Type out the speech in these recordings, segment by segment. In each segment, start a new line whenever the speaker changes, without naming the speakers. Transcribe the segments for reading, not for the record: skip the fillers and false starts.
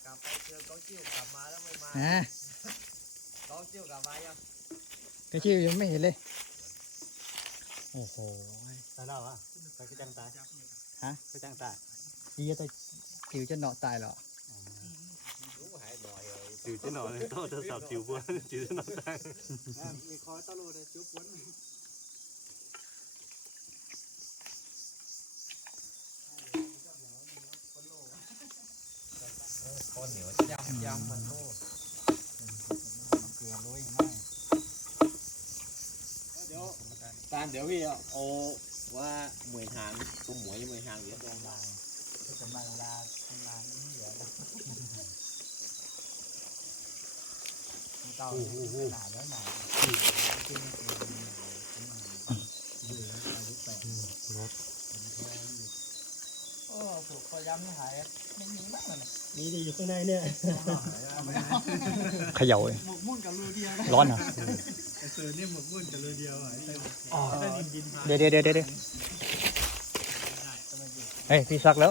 กลับไปเจอเขาจิ้วกลับมาแล้วไม่มา
ฮะ
เขาจิ้วกลับมายัง
กระชิวยังไม่เห็นเลยโอ้โห
ตายแล้วอ่ะตายก็จังตาย
ฮะ
ก็จังตาย
ดีจะจิ๋วจะเนาะตายเหรอ
รู้หายหน่อยเลย
จิ๋วจะนอนเลยต้องจะสับจิ๋วบ้วนจิ๋วจะนอนตาย
มีคอยตะลุเลยจิ้วปวน
คนเหนียวยำมันโน่
เกลือโรยง่ายเดี๋ยวตามเดี๋ยวพี่เอาว่าหมวยทางตุ้มหมวยหมวยทางเดี๋ยวตรงได้จะมาลาทำงานนี่เหรอเต่าหนาแล้วหนาจริงจริงอยู่แล้วอายุโอ้ผูกคอย้ำนี่หายไม่มีบ้างเลย
นี่ดีอยู่ข้างในเนี่ย
เขย่าเลย
หมกมุ่นกับรูเดียว
ร้อนเหรอ
ไอ้เสือเนี่ยหมกมุ่นกับรูเดียวไอ้เสือ
อ๋อ
ดิน
เดี๋ยวเฮ้ยพี่ซักแล้ว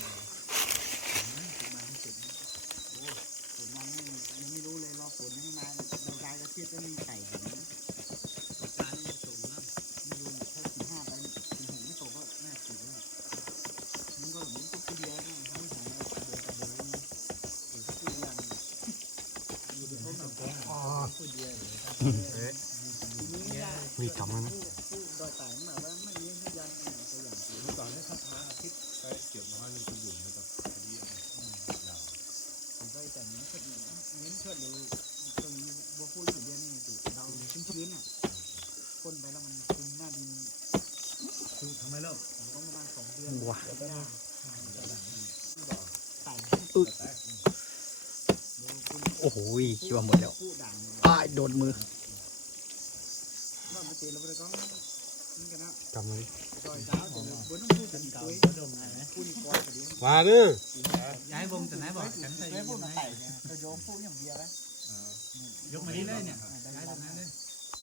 ยังไม่รู้เลยรอฝนยังไม่มาเรากายก็เทียบจะมีไก่เห็นการนี่สูงนะไม่รู้ถ้า15ไปถึง6ไม่ตกก็น่าจิ๋วแล้วมันก็เหมือนตุ๊กเดียวนะทำให้หายเดินอยู่ที่ยันอยู่ที่ต้นแบบอ๋อผู้เดียวเลย
มีกำมันไหม
ผู้ดอยต่างแบบว่าไม่เลี้ยงที่ยันตัวอย่าง
ก่อนให้ทับท้าอาทิตย์ไปเก็บมาให้มันจะอยู่นะครับทีนี้ยาว
ผมก็แต่เน้นเชิดหรือตรงนี้บัวพูดอยู่เดียวนี่ติเราชื้นๆอ่ะพ่นไปแล้วมันคุมหน้าดิน
คือทำไมเล่า
ต้องประมาณ2 เดือน
ว้า
แล้วก็ไต่
โอ้โหคิดว่าหมดแล้ว
ผู้ด่าง
อ้ายโดนมือ
ว่ามาตีเราไปก็นี่กันนะ
กำมัน
ดอยเช้าจะบนต้องพูดกันตัวพูดอีกก้อนกันดิ
ว่าเนื้อ
ย้ายวงแต่ไหนบอกฉันใส่
ไม่พูดมาไต่เนี่ยก็โยมพูดอย่างเดียวนะ
ยกมานี่เลยเนี่ยย้ายตรงนั้นเลย